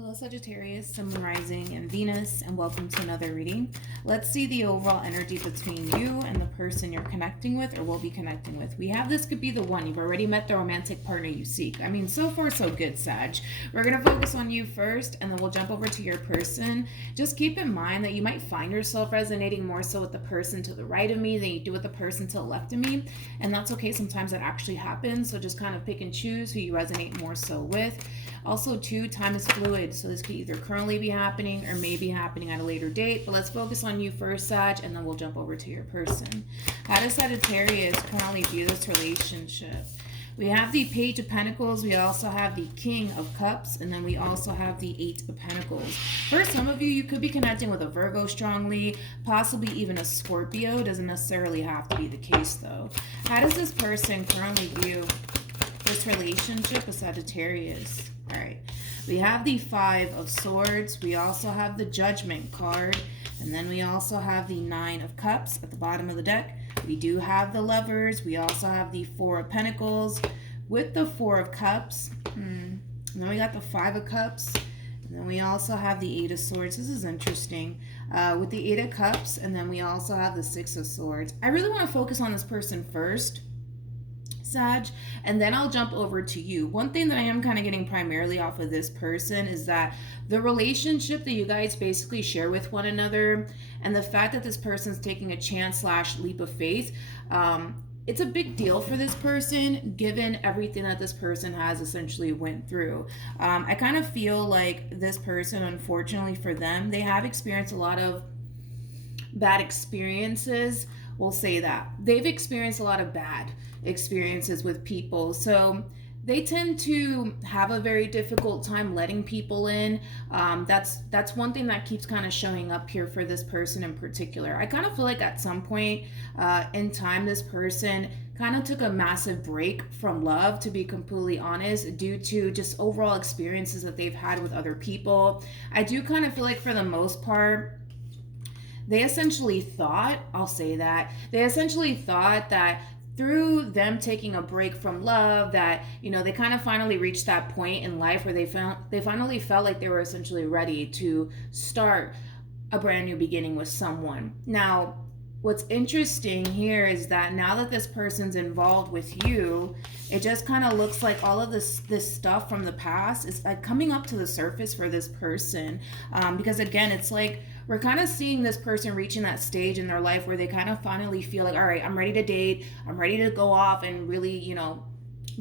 Hello Sagittarius, Sun, Moon, Rising, and Venus, and welcome to another reading. Let's see the overall energy between you and the person you're connecting with or will be connecting with. We have this could be the one. You've already met the romantic partner you seek. I mean, so far so good, Sag. We're going to focus on you first, and then we'll jump over to your person. Just keep in mind that you might find yourself resonating more so with the person to the right of me than you do with the person to the left of me, and that's okay. Sometimes that actually happens, so just kind of pick and choose who you resonate more so with. Also, too, time is fluid, so this could either currently be happening or may be happening at a later date. But let's focus on you first, Sag, and then we'll jump over to your person. How does Sagittarius currently view this relationship? We have the Page of Pentacles, we also have the King of Cups, and then we also have the Eight of Pentacles. For some of you, you could be connecting with a Virgo strongly, possibly even a Scorpio. Doesn't necessarily have to be the case, though. How does this person currently view this relationship with Sagittarius? All right, we have the Five of Swords. We also have the Judgment card. And then we also have the Nine of Cups at the bottom of the deck. We do have the Lovers. We also have the Four of Pentacles with the Four of Cups. And then we got the Five of Cups. And then we also have the Eight of Swords. This is interesting. With the Eight of Cups. And then we also have the Six of Swords. I really want to focus on this person first, Sag, and then I'll jump over to you. One thing that I am kind of getting primarily off of this person is that the relationship that you guys basically share with one another and the fact that this person's taking a chance / leap of faith, it's a big deal for this person given everything that this person has essentially went through. I kind of feel like this person, unfortunately for them, they have experienced a lot of bad experiences. We'll say that. They've experienced a lot of bad experiences with people. So they tend to have a very difficult time letting people in. That's one thing that keeps kind of showing up here for this person in particular. I kind of feel like at some point in time, this person kind of took a massive break from love, to be completely honest, due to just overall experiences that they've had with other people. I do kind of feel like for the most part, they essentially thought, I'll say that, they essentially thought that through them taking a break from love, that, you know, they kind of finally reached that point in life where they finally felt like they were essentially ready to start a brand new beginning with someone. Now, what's interesting here is that now that this person's involved with you, it just kind of looks like all of this stuff from the past is like coming up to the surface for this person. Because again, it's like we're kind of seeing this person reaching that stage in their life where they kind of finally feel like, all right, I'm ready to date. I'm ready to go off and really, you know,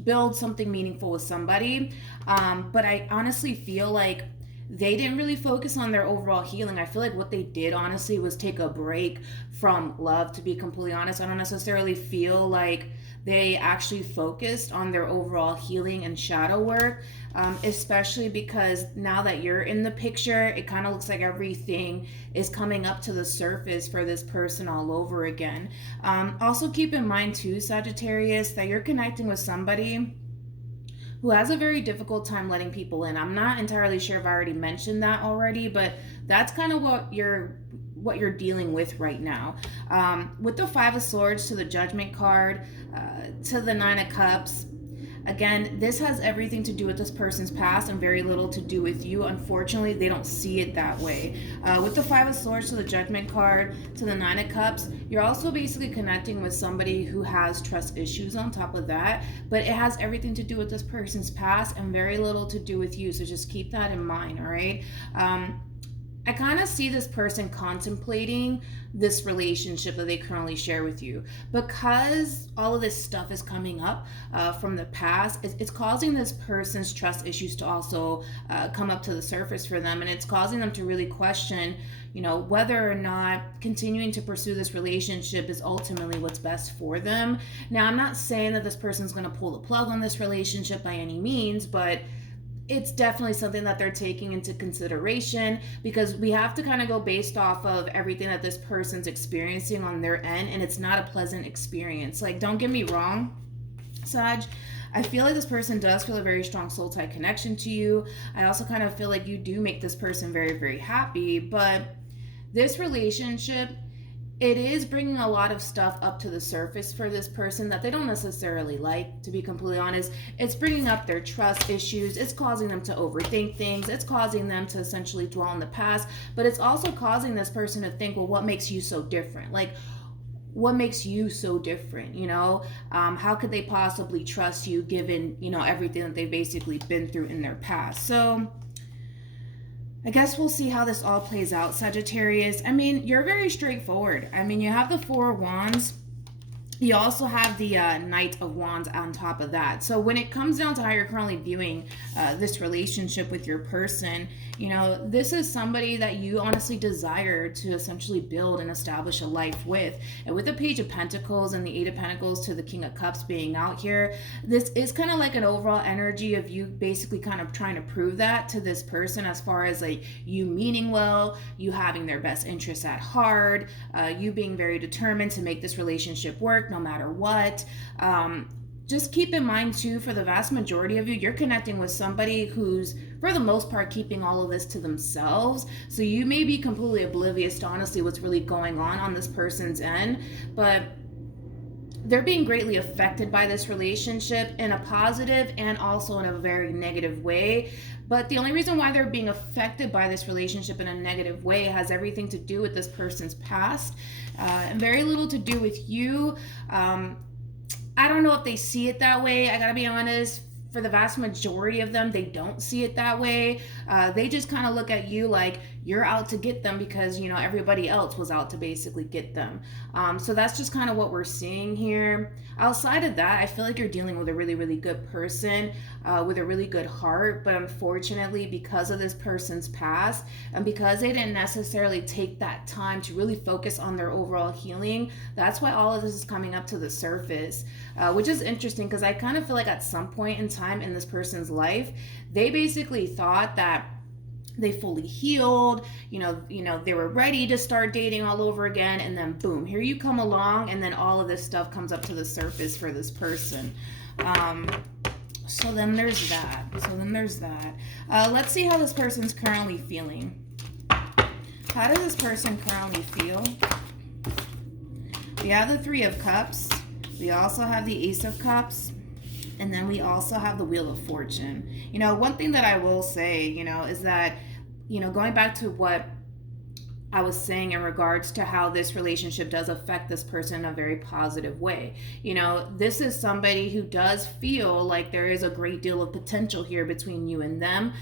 build something meaningful with somebody. But I honestly feel like they didn't really focus on their overall healing. I feel like what they did, honestly, was take a break from love, to be completely honest. I don't necessarily feel like they actually focused on their overall healing and shadow work, especially because now that you're in the picture, it kind of looks like everything is coming up to the surface for this person all over again. Also keep in mind too, Sagittarius, that you're connecting with somebody who has a very difficult time letting people in. I'm not entirely sure if I already mentioned that already, but that's kind of what you're dealing with right now. With the Five of Swords to the Judgment card, to the Nine of Cups, again, this has everything to do with this person's past and very little to do with you. Unfortunately, they don't see it that way. With the Five of Swords to the Judgment card, to the Nine of Cups, you're also basically connecting with somebody who has trust issues on top of that, but it has everything to do with this person's past and very little to do with you. So just keep that in mind, all right? I kind of see this person contemplating this relationship that they currently share with you. Because all of this stuff is coming up from the past, it's causing this person's trust issues to also come up to the surface for them. And it's causing them to really question, you know, whether or not continuing to pursue this relationship is ultimately what's best for them. Now, I'm not saying that this person's going to pull the plug on this relationship by any means, but it's definitely something that they're taking into consideration, because we have to kind of go based off of everything that this person's experiencing on their end, and it's not a pleasant experience. Like, don't get me wrong, Sag, I feel like this person does feel a very strong soul tie connection to you. I also kind of feel like you do make this person very, very happy, but this relationship it is bringing a lot of stuff up to the surface for this person that they don't necessarily like, to be completely honest. It's bringing up their trust issues. It's causing them to overthink things. It's causing them to essentially dwell in the past. But it's also causing this person to think, well, what makes you so different? Like, what makes you so different? How could they possibly trust you given, everything that they've basically been through in their past? So I guess we'll see how this all plays out, Sagittarius. I mean, you're very straightforward. I mean, you have the Four of Wands. You also have the Knight of Wands on top of that. So when it comes down to how you're currently viewing this relationship with your person, this is somebody that you honestly desire to essentially build and establish a life with. And with the Page of Pentacles and the Eight of Pentacles to the King of Cups being out here, this is kind of like an overall energy of you basically kind of trying to prove that to this person, as far as like you meaning well, you having their best interests at heart, you being very determined to make this relationship work no matter what. Just keep in mind too, for the vast majority of you, you're connecting with somebody who's for the most part keeping all of this to themselves. So you may be completely oblivious to honestly what's really going on this person's end, but they're being greatly affected by this relationship in a positive and also in a very negative way. But the only reason why they're being affected by this relationship in a negative way has everything to do with this person's past, and very little to do with you. I don't know if they see it that way. I gotta be honest. For the vast majority of them, they don't see it that way. They just kind of look at you like you're out to get them because, everybody else was out to basically get them. So that's just kind of what we're seeing here. Outside of that, I feel like you're dealing with a really, really good person with a really good heart. But unfortunately, because of this person's past and because they didn't necessarily take that time to really focus on their overall healing, that's why all of this is coming up to the surface, which is interesting because I kind of feel like at some point in time in this person's life, they basically thought that they fully healed, they were ready to start dating all over again, and then boom, here you come along, and then all of this stuff comes up to the surface for this person. So then there's that. Let's see how this person's currently feeling. How does this person currently feel? We have the Three of Cups. We also have the Ace of Cups. And then we also have the Wheel of Fortune. One thing that I will say, is that, going back to what I was saying in regards to how this relationship does affect this person in a very positive way. This is somebody who does feel like there is a great deal of potential here between you and them.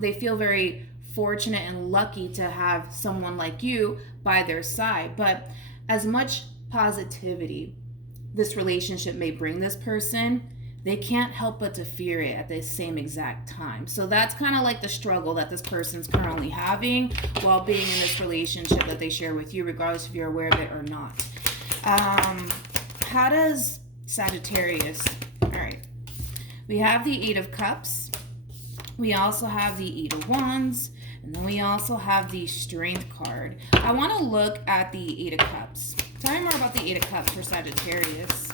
They feel very fortunate and lucky to have someone like you by their side. But as much positivity this relationship may bring this person, they can't help but to fear it at the same exact time. So that's kind of like the struggle that this person's currently having while being in this relationship that they share with you, regardless if you're aware of it or not. How does Sagittarius? All right. We have the Eight of Cups. We also have the Eight of Wands. And then we also have the Strength card. I want to look at the Eight of Cups. Tell me more about the Eight of Cups for Sagittarius.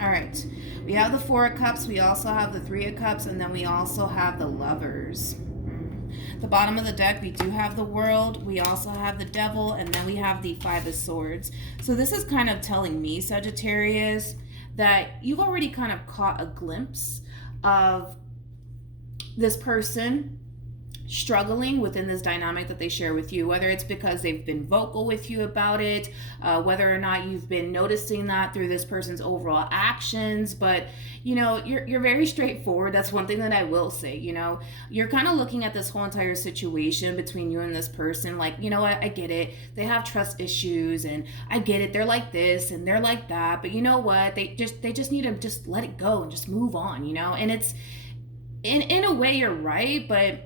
All right, we have the Four of Cups, we also have the Three of Cups, and then we also have the Lovers. The bottom of the deck, we do have the World, we also have the Devil, and then we have the Five of Swords. So this is kind of telling me, Sagittarius, that you've already kind of caught a glimpse of this person struggling within this dynamic that they share with you, whether it's because they've been vocal with you about it, whether or not you've been noticing that through this person's overall actions. But you're very straightforward. That's one thing that I will say. You're kind of looking at this whole entire situation between you and this person like, what, I get it, they have trust issues, and I get it, they're like this and they're like that, but you know what, they just need to just let it go and just move on. And it's in a way you're right, but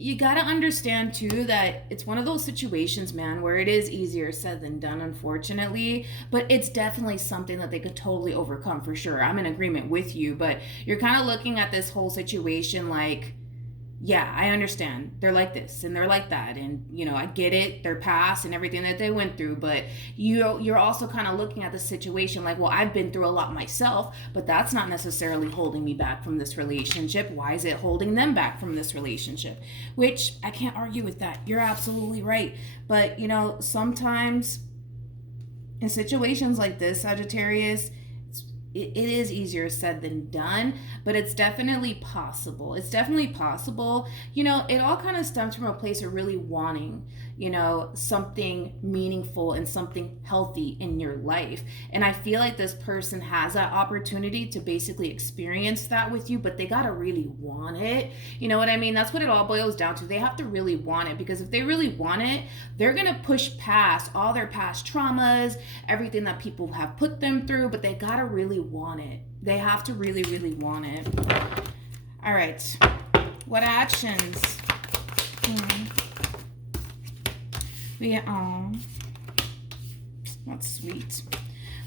you got to understand too that it's one of those situations, man, where it is easier said than done, unfortunately, but it's definitely something that they could totally overcome for sure. I'm in agreement with you, but you're kind of looking at this whole situation like yeah, I understand. They're like this and they're like that, and I get it, their past and everything that they went through. But you're also kind of looking at the situation like, well, I've been through a lot myself, but that's not necessarily holding me back from this relationship. Why is it holding them back from this relationship? Which I can't argue with that. You're absolutely right. But sometimes in situations like this, Sagittarius, it is easier said than done, but it's definitely possible. It's definitely possible. It all kind of stems from a place of really wanting, something meaningful and something healthy in your life. And I feel like this person has that opportunity to basically experience that with you, but they got to really want it. You know what I mean? That's what it all boils down to. They have to really want it, because if they really want it, they're going to push past all their past traumas, everything that people have put them through, but they got to really want it. They have to really, really want it. All right. What actions? That's sweet.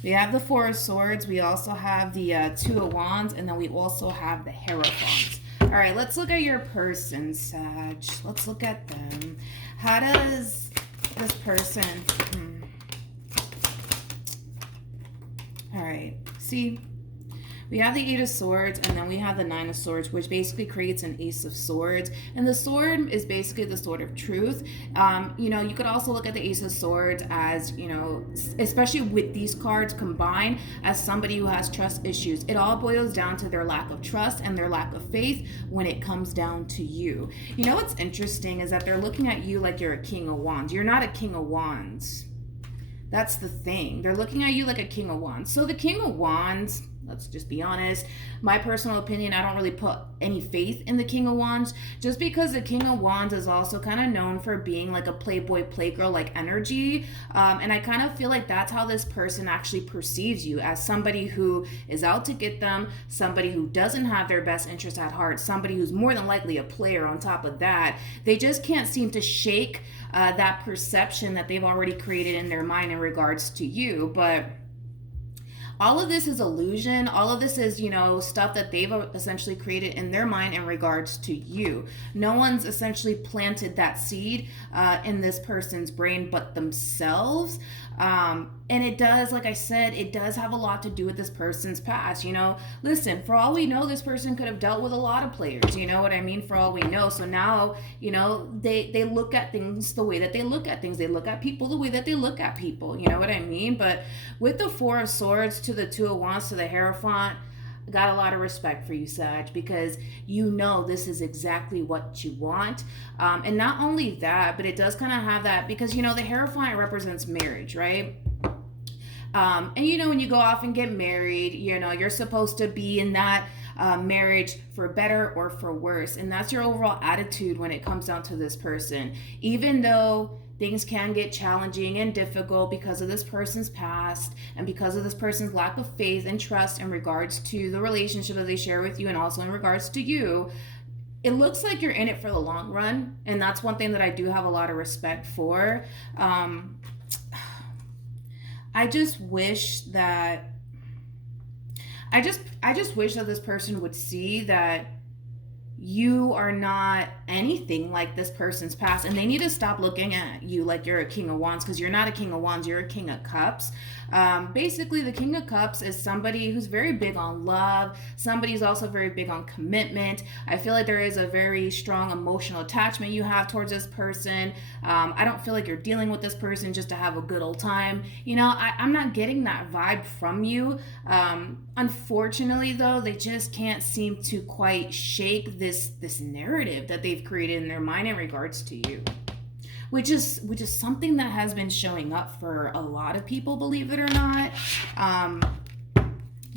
We have the Four of Swords. We also have the Two of Wands, and then we also have the Hierophant. All right, let's look at your person, Sag. Let's look at them. How does this person... All right, see, we have the Eight of Swords, and then we have the Nine of Swords, which basically creates an Ace of Swords. And the sword is basically the sword of truth. You could also look at the Ace of Swords as, especially with these cards combined, as somebody who has trust issues. It all boils down to their lack of trust and their lack of faith when it comes down to you. What's interesting is that they're looking at you like you're a King of Wands. You're not a King of Wands. That's the thing. They're looking at you like a King of Wands. So the King of Wands, let's just be honest, my personal opinion, I don't really put any faith in the King of Wands, just because the King of Wands is also kind of known for being like a playboy, playgirl like energy. And I kind of feel like that's how this person actually perceives you, as somebody who is out to get them, somebody who doesn't have their best interest at heart, somebody who's more than likely a player on top of that. They just can't seem to shake that perception that they've already created in their mind in regards to you. But all of this is illusion. All of this is, stuff that they've essentially created in their mind in regards to you. No one's essentially planted that seed in this person's brain but themselves. And it does, like I said, it does have a lot to do with this person's past. Listen, for all we know, this person could have dealt with a lot of players. You know what I mean? For all we know. So now, they look at things the way that they look at things. They look at people the way that they look at people. You know what I mean? But with the Four of Swords to the Two of Wands to the Hierophant, got a lot of respect for you, Sag, because this is exactly what you want. And not only that, but it does kind of have that, because the Hierophant represents marriage, right? And when you go off and get married, you're supposed to be in that marriage for better or for worse. And that's your overall attitude when it comes down to this person. Even though things can get challenging and difficult because of this person's past and because of this person's lack of faith and trust in regards to the relationship that they share with you, and also in regards to you, it looks like you're in it for the long run. And that's one thing that I do have a lot of respect for. I just wish that this person would see that you are not anything like this person's past, and they need to stop looking at you like you're a King of Wands, because you're not a King of Wands, you're a King of Cups. Basically, the King of Cups is somebody who's very big on love. Somebody who's also very big on commitment. I feel like there is a very strong emotional attachment you have towards this person. I don't feel like you're dealing with this person just to have a good old time. I'm not getting that vibe from you. Unfortunately, though, they just can't seem to quite shake this narrative that they've created in their mind in regards to you. Which is something that has been showing up for a lot of people, believe it or not.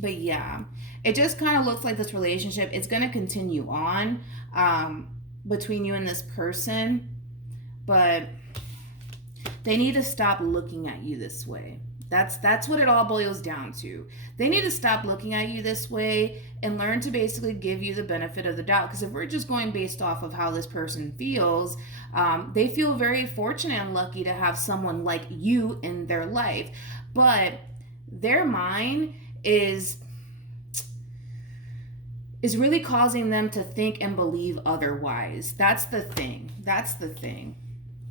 But yeah, it just kind of looks like this relationship is going to continue on between you and this person. But they need to stop looking at you this way. That's what it all boils down to. They need to stop looking at you this way and learn to basically give you the benefit of the doubt. Because if we're just going based off of how this person feels, they feel very fortunate and lucky to have someone like you in their life. But their mind is is really causing them to think and believe otherwise. That's the thing. That's the thing.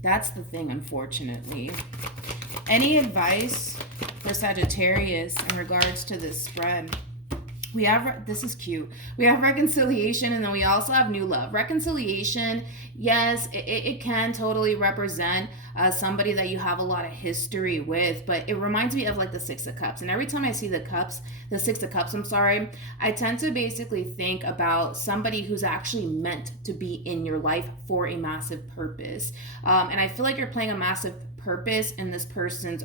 That's the thing, unfortunately. Any advice for Sagittarius in regards to this spread? We have, this is cute. We have reconciliation, and then we also have new love. Reconciliation, yes, it can totally represent somebody that you have a lot of history with, but it reminds me of like the Six of Cups. And every time I see the Six of Cups, I tend to basically think about somebody who's actually meant to be in your life for a massive purpose. And I feel like you're playing a massive purpose in this person's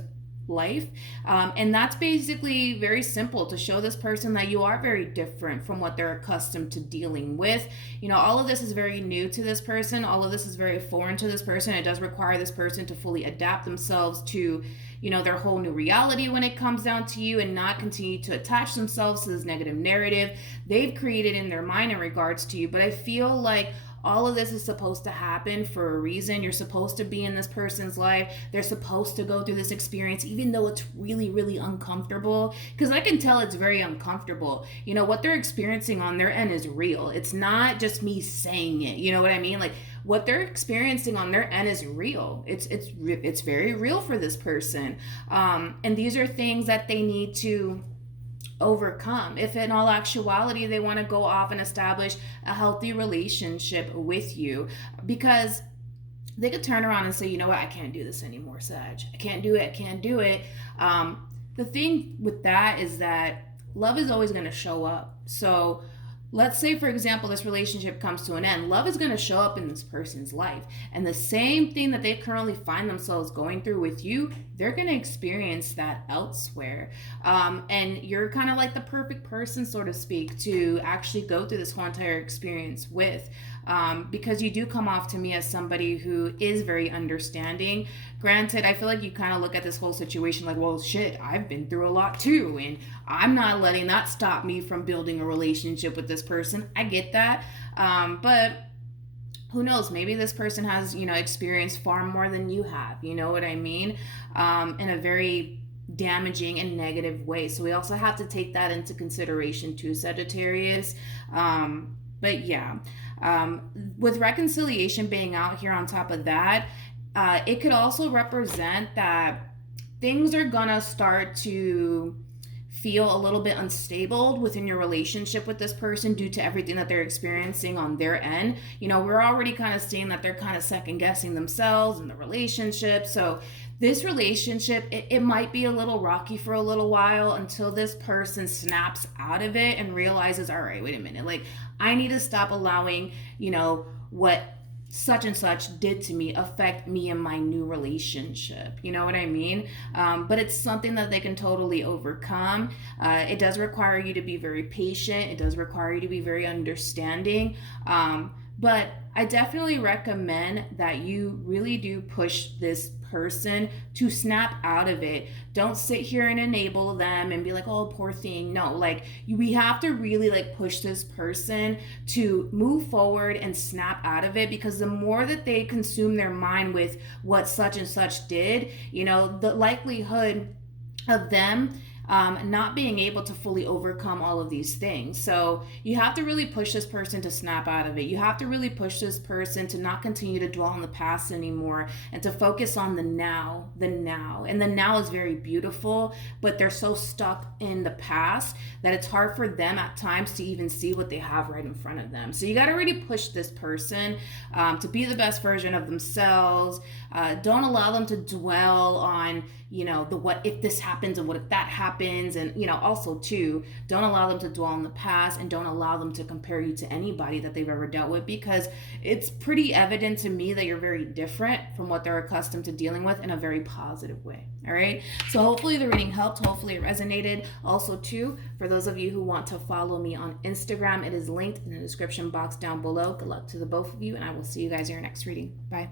life, and that's basically very simple, to show this person that you are very different from what they're accustomed to dealing with. You know, all of this is very new to this person, all of this is very foreign to this person. It does require this person to fully adapt themselves to, you know, their whole new reality when it comes down to you, and not continue to attach themselves to this negative narrative they've created in their mind in regards to you. But I feel like all of this is supposed to happen for a reason. You're supposed to be in this person's life. They're supposed to go through this experience, even though it's really, really uncomfortable. Because I can tell it's very uncomfortable. You know, what they're experiencing on their end is real. It's not just me saying it. You know what I mean? Like, what they're experiencing on their end is real. It's very real for this person. And these are things that they need to overcome. If in all actuality they want to go off and establish a healthy relationship with you, because they could turn around and say, you know what, I can't do this anymore, Sag. I can't do it. The thing with that is that love is always going to show up. So let's say, for example, this relationship comes to an end. Love is going to show up in this person's life. And the same thing that they currently find themselves going through with you, they're going to experience that elsewhere. And you're kind of like the perfect person, so to speak, to actually go through this whole entire experience with. Because you do come off to me as somebody who is very understanding. Granted, I feel like you kind of look at this whole situation like, well, shit, I've been through a lot too, and I'm not letting that stop me from building a relationship with this person. I get that. But who knows? Maybe this person has, you know, experienced far more than you have. You know what I mean? In a very damaging and negative way. So we also have to take that into consideration too, Sagittarius. But yeah, with reconciliation being out here on top of that, it could also represent that things are gonna start to feel a little bit unstable within your relationship with this person due to everything that they're experiencing on their end. You know, we're already kind of seeing that they're kind of second guessing themselves in the relationship. So this relationship, it might be a little rocky for a little while until this person snaps out of it and realizes, all right, wait a minute, like, I need to stop allowing, you know, what such and such did to me affect me in my new relationship. You know what I mean? But it's something that they can totally overcome. It does require you to be very patient. It does require you to be very understanding. But I definitely recommend that you really do push this person to snap out of it. Don't sit here and enable them and be like, oh, poor thing. No, like, we have to really like push this person to move forward and snap out of it, because the more that they consume their mind with what such and such did, you know, the likelihood of them not being able to fully overcome all of these things. So you have to really push this person to snap out of it. You have to really push this person to not continue to dwell on the past anymore and to focus on the now. And the now is very beautiful, but they're so stuck in the past that it's hard for them at times to even see what they have right in front of them. So you got to really push this person to be the best version of themselves. Don't allow them to dwell on, you know, the what if this happens and what if that happens. And, you know, also too, don't allow them to dwell on the past, and don't allow them to compare you to anybody that they've ever dealt with, because it's pretty evident to me that you're very different from what they're accustomed to dealing with in a very positive way. All right. So hopefully the reading helped. Hopefully it resonated. Also too, for those of you who want to follow me on Instagram, it is linked in the description box down below. Good luck to the both of you, and I will see you guys in your next reading. Bye.